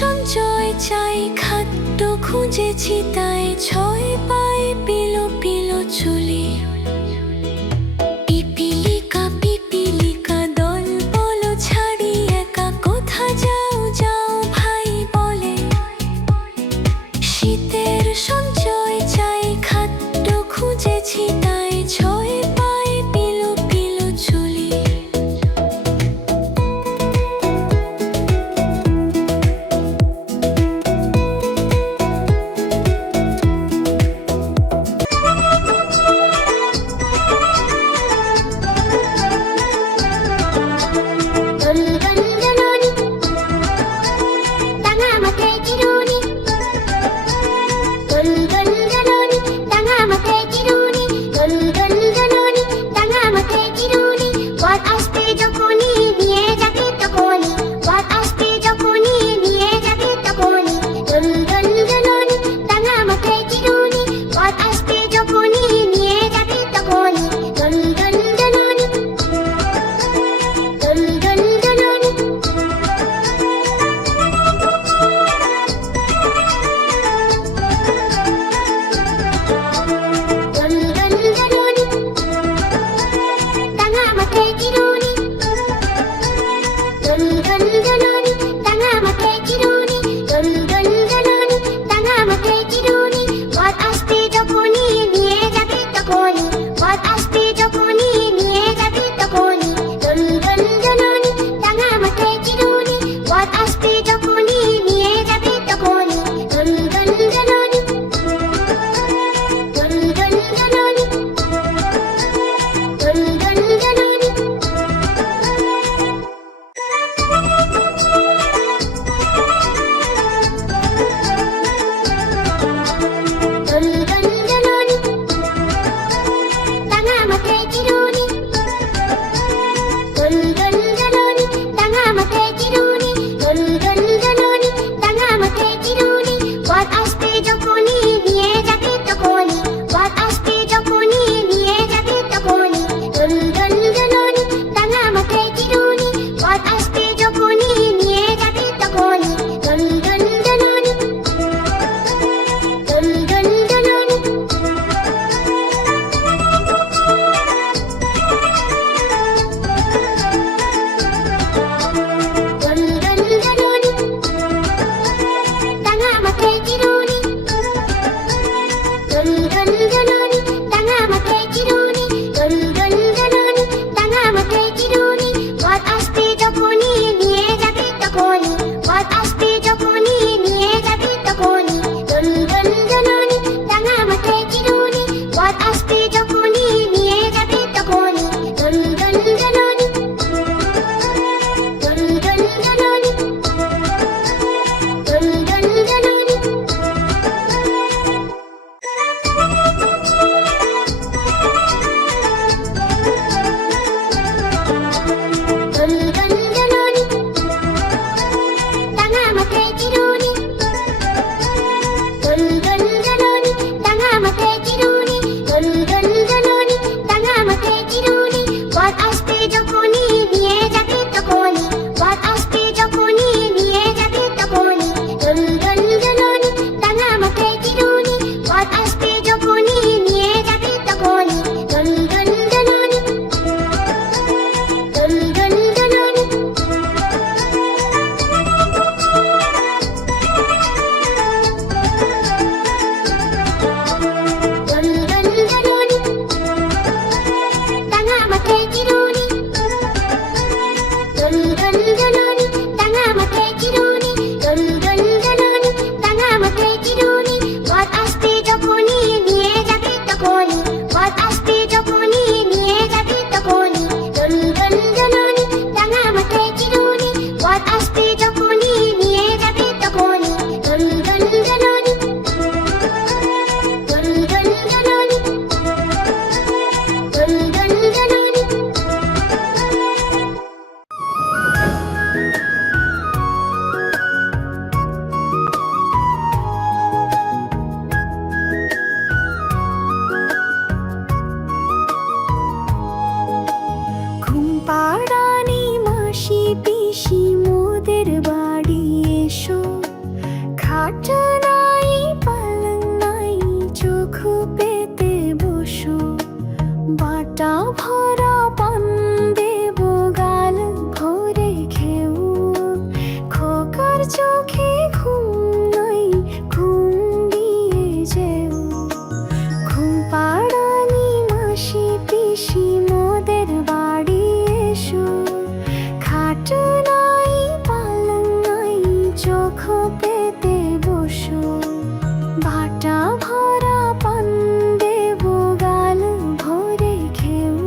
সঞ্চয় চাই, খাদ্য খুঁজেছি তাই, ছয় পায়ে পিলো পিলো চুলি। পিপিলিকা পিপিলিকা দল বলো ছাড়ি একা, কোথা যাও যাও ভাই বলে। শীতের সঞ্চয় চাই, খাদ্য খুঁজেছি তাই, ছয় পায়ে পিলো পিলো চুলি। খাট নাই পালং নাই চোখ পেতে বসো বাটা ভরা পান দেব গাল ভরে খেও খোকার চোখে ঘুম নাই ঘুম দিয়ে যেও ঘুম পাড়ানি মাসি পিসি মোদের বাড়ি এসো খাট নাই পালং নাই চোখ পেতে বসো বাটা ভরা পান দেব গাল ভরে খেও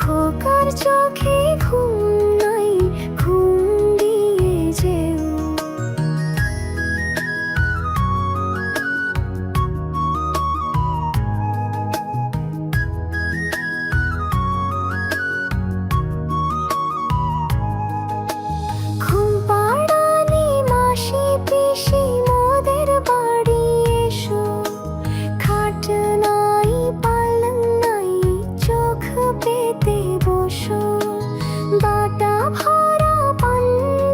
খোকার চোখে ঘুম নাই ঘুম দিয়ে যেও ঘুম পাড়ানি মাসি পিসি মোদের বাড়ি এসো খাট নাই পালং নাই চোখ পেতে বসো বাটা ভরা পান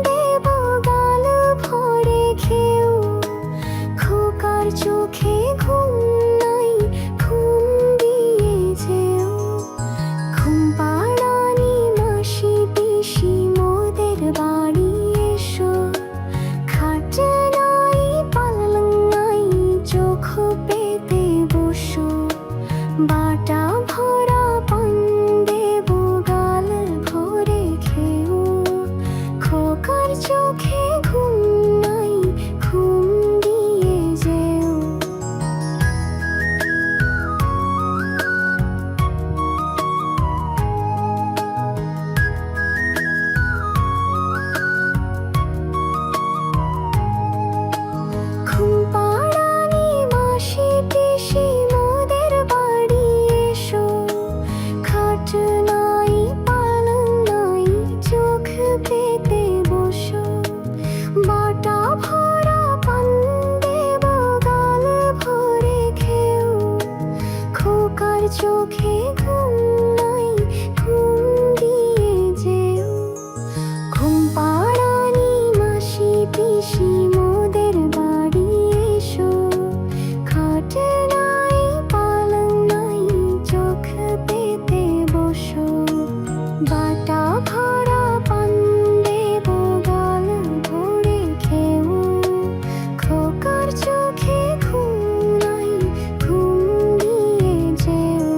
দেব গাল ভরে খেও খোকার চোখে ঘুম নাই ঘুম দিয়ে যেও ঘুম পাড়ানি মাসি পিসি মোদের বাড়ি এসো খাট নাই পালং নাই চোখ পেতে বসো বাটা ভরা পান দেব গাল ভরে খেও খোকার চোখে ঘুম নাই ঘুম দিয়ে যেও ঘুম পাড়ানি মাসি পিসি মোদের বাড়ি এসো খাট নাই পালং নাই চোখ পেতে বসো বাটা ভরা পান দেব গাল ভরে খেও খোকার চোখে ঘুম নাই ঘুম দিয়ে যেও ঘুম পাড়ানি মাসি পিসি মোদের বাড়ি এসো খাট নাই পালং নাই চোখ পেতে বসো বাটা ভরা পান দেব গাল ভরে খেও খোকার চোখে ঘুম নাই ঘুম দিয়ে যেও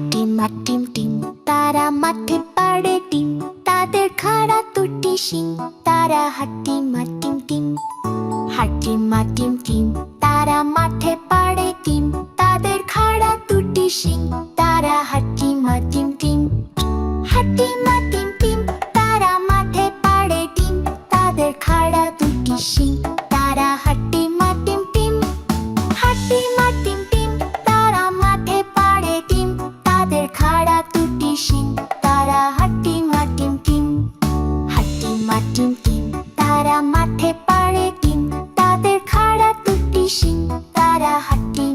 হাট্টিমা টিম টিম তারা মাঠে পাড়ে ডিম তাদের খাড়া দুটি শিং তারা হাট্টিমা টিম টিম হাট্টিমা টিম টিম তারা মাঠে পাড়ে ডিম তাদের খাড়া দুটি শিং তারা হাট্টিমা টিম টিম হাট্টিমা টিম টিম তারা মাঠে পাড়ে ডিম তাদের খাড়া দুটি শিং তারা হাট্টিমা টিম টিম হাট্টিমা টিম টিম তারা মাঠে পাড়ে ডিম তাদের খাড়া দুটি শিং তারা হাট্টিমা টিম টিম হাট্টিমা টিম টিম তারা মাঠে পাড়ে ডিম তাদের খাড়া দুটি শিং তারা হাট্টি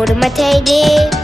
পুকুর মাথায় রে